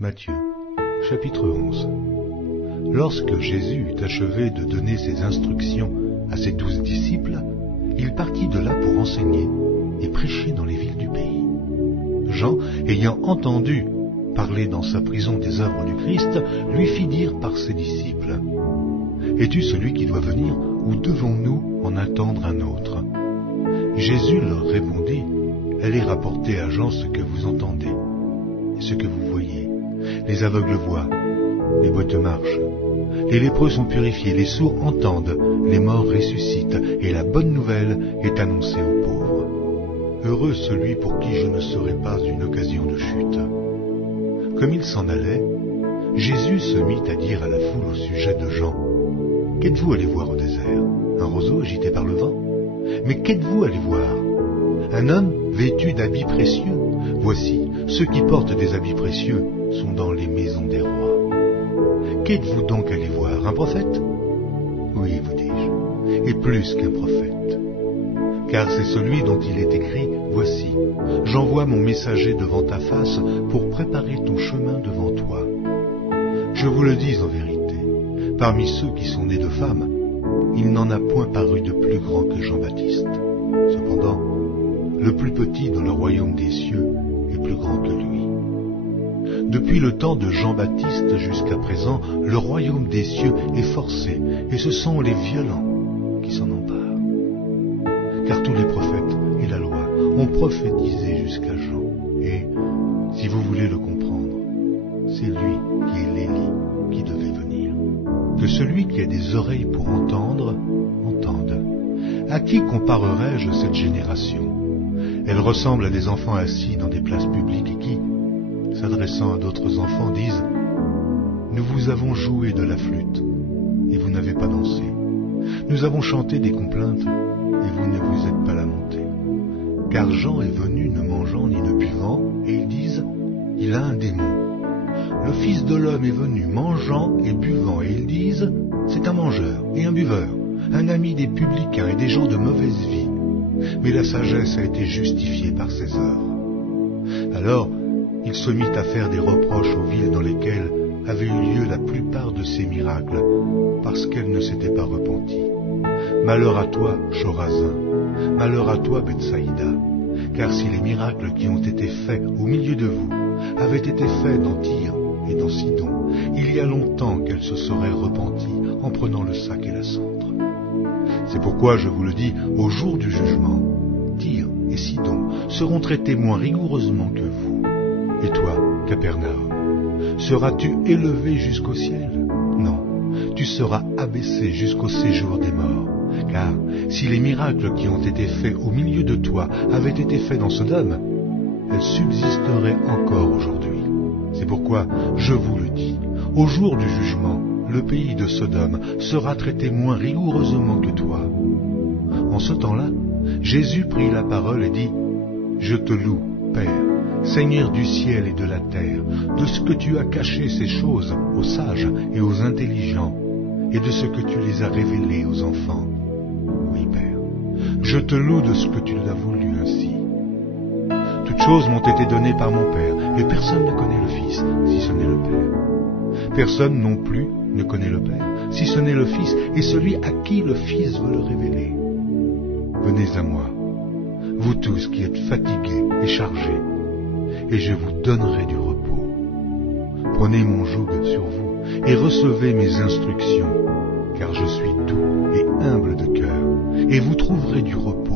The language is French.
Matthieu, chapitre 11. Lorsque Jésus eut achevé de donner ses instructions à ses 12 disciples, il partit de là pour enseigner et prêcher dans les villes du pays. Jean, ayant entendu parler dans sa prison des œuvres du Christ, lui fit dire par ses disciples: « Es-tu celui qui doit venir, ou devons-nous en attendre un autre ?» Jésus leur répondit: « Allez rapporter à Jean ce que vous entendez et ce que vous voyez. Les aveugles voient, les boiteux marchent, les lépreux sont purifiés, les sourds entendent, les morts ressuscitent, et la bonne nouvelle est annoncée aux pauvres. Heureux celui pour qui je ne serai pas une occasion de chute. » Comme il s'en allait, Jésus se mit à dire à la foule au sujet de Jean: « Qu'êtes-vous allé voir au désert? Un roseau agité par le vent? Mais qu'êtes-vous allé voir? Un homme vêtu d'habits précieux? Voici, ceux qui portent des habits précieux sont dans les maisons des rois. Qu'êtes-vous donc allé voir? Un prophète? Oui, vous dis-je, et plus qu'un prophète. Car c'est celui dont il est écrit: Voici, j'envoie mon messager devant ta face pour préparer ton chemin devant toi. Je vous le dis en vérité, parmi ceux qui sont nés de femmes, il n'en a point paru de plus grand que Jean-Baptiste. Cependant, le plus petit dans le royaume des cieux est plus grand que lui. Depuis le temps de Jean-Baptiste jusqu'à présent, le royaume des cieux est forcé, et ce sont les violents qui s'en emparent. Car tous les prophètes et la loi ont prophétisé jusqu'à Jean. Et, si vous voulez le comprendre, c'est lui qui est l'Élie qui devait venir. Que celui qui a des oreilles pour entendre, entende. À qui comparerai-je cette génération? Elle ressemble à des enfants assis dans des places publiques et qui, s'adressant à d'autres enfants, disent: « Nous vous avons joué de la flûte, et vous n'avez pas dansé. Nous avons chanté des complaintes, et vous ne vous êtes pas lamentés. Car Jean est venu ne mangeant ni ne buvant, et ils disent: Il a un démon. Le Fils de l'homme est venu mangeant et buvant, et ils disent: C'est un mangeur et un buveur, un ami des publicains et des gens de mauvaise vie. Mais la sagesse a été justifiée par ses œuvres. » Alors, il se mit à faire des reproches aux villes dans lesquelles avaient eu lieu la plupart de ces miracles, parce qu'elles ne s'étaient pas repenties. Malheur à toi, Chorazin, malheur à toi, Bethsaïda, car si les miracles qui ont été faits au milieu de vous avaient été faits dans Tyr et dans Sidon, il y a longtemps qu'elles se seraient repenties en prenant le sac et la cendre. C'est pourquoi je vous le dis, au jour du jugement, Tyr et Sidon seront traités moins rigoureusement que vous. Et toi, Capernaum, seras-tu élevé jusqu'au ciel? Non, tu seras abaissé jusqu'au séjour des morts. Car si les miracles qui ont été faits au milieu de toi avaient été faits dans Sodome, elles subsisteraient encore aujourd'hui. C'est pourquoi je vous le dis, au jour du jugement, le pays de Sodome sera traité moins rigoureusement que toi. En ce temps-là, Jésus prit la parole et dit: « Je te loue, Père, Seigneur du ciel et de la terre, de ce que tu as caché ces choses aux sages et aux intelligents, et de ce que tu les as révélées aux enfants. Oui, Père, je te loue de ce que tu l'as voulu ainsi. Toutes choses m'ont été données par mon Père, et personne ne connaît le Fils, si ce n'est le Père. Personne non plus ne connaît le Père, si ce n'est le Fils, et celui à qui le Fils veut le révéler. Venez à moi, vous tous qui êtes fatigués et chargés, et je vous donnerai du repos. Prenez mon joug sur vous, et recevez mes instructions, car je suis doux et humble de cœur, et vous trouverez du repos